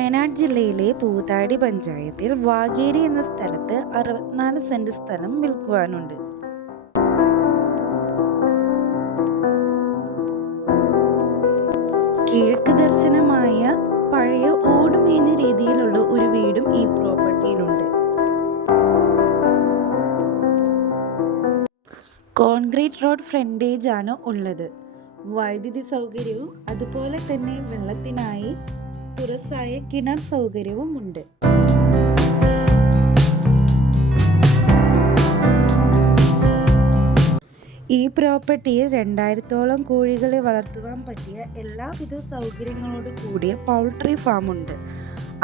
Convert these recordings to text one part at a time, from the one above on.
വയനാട് ജില്ലയിലെ പൂതാടി പഞ്ചായത്തിൽ വാഗേരി എന്ന സ്ഥലത്ത് 64 സെന്റ് സ്ഥലം വിൽക്കുവാനുണ്ട്. കിഴക്ക് ദർശനമായ പഴയ ഓടുമേഞ്ഞ രീതിയിലുള്ള ഒരു വീടും ഈ പ്രോപ്പർട്ടിയിലുണ്ട്. കോൺക്രീറ്റ് റോഡ് ഫ്രണ്ടേജ് ആണ് ഉള്ളത്. വൈദ്യുതി സൗകര്യവും അതുപോലെ തന്നെ വെള്ളത്തിനായി തുറസായ കിണർ സൗകര്യവും ഉണ്ട്. ഈ പ്രോപ്പർട്ടിയിൽ 2000-ഓളം കോഴികളെ വളർത്തുവാൻ പറ്റിയ എല്ലാവിധ സൗകര്യങ്ങളോട് കൂടിയ പൗൾട്രി ഫാം ഉണ്ട്.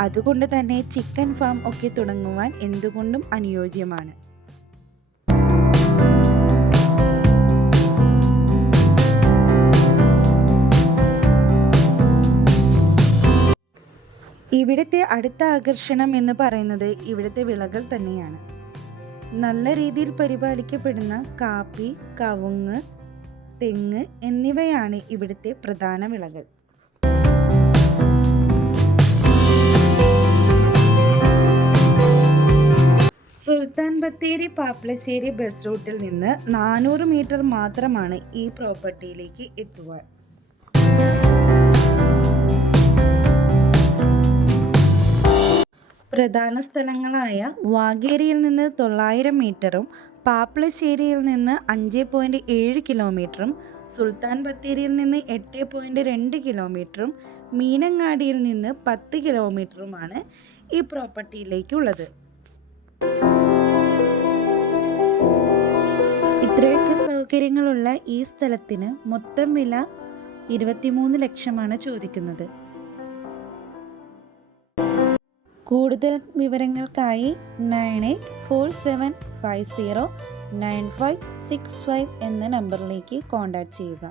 അതുകൊണ്ട് തന്നെ ചിക്കൻ ഫാം ഒക്കെ തുടങ്ങുവാൻ എന്തുകൊണ്ടും അനുയോജ്യമാണ്. ഇവിടുത്തെ അടുത്ത ആകർഷണം എന്ന് പറയുന്നത് ഇവിടുത്തെ വിളകൾ തന്നെയാണ്. നല്ല രീതിയിൽ പരിപാലിക്കപ്പെടുന്ന കാപ്പി, കവുങ്ങ്, തെങ്ങ് എന്നിവയാണ് ഇവിടുത്തെ പ്രധാന വിളകൾ. സുൽത്താൻ ബത്തേരി പാപ്ലശ്ശേരി ബസ് റൂട്ടിൽ നിന്ന് 400 മീറ്റർ മാത്രമാണ് ഈ പ്രോപ്പർട്ടിയിലേക്ക് എത്തുവാൻ. പ്രധാന സ്ഥലങ്ങളായ വാഗേരിയിൽ നിന്ന് 900 മീറ്ററും പാപ്ലശ്ശേരിയിൽ നിന്ന് 5.7 കിലോമീറ്ററും സുൽത്താൻ ബത്തേരിയിൽ നിന്ന് 8.2 കിലോമീറ്ററും മീനങ്ങാടിയിൽ നിന്ന് 10 കിലോമീറ്ററുമാണ് ഈ പ്രോപ്പർട്ടിയിലേക്കുള്ളത്. ഇത്രയൊക്കെ സൗകര്യങ്ങളുള്ള ഈ സ്ഥലത്തിന് മൊത്തം വില 23 ലക്ഷമാണ് ചോദിക്കുന്നത്. കൂടുതൽ വിവരങ്ങൾക്കായി 9847509565 എന്ന നമ്പറിലേക്ക് കോൺടാക്റ്റ് ചെയ്യുക.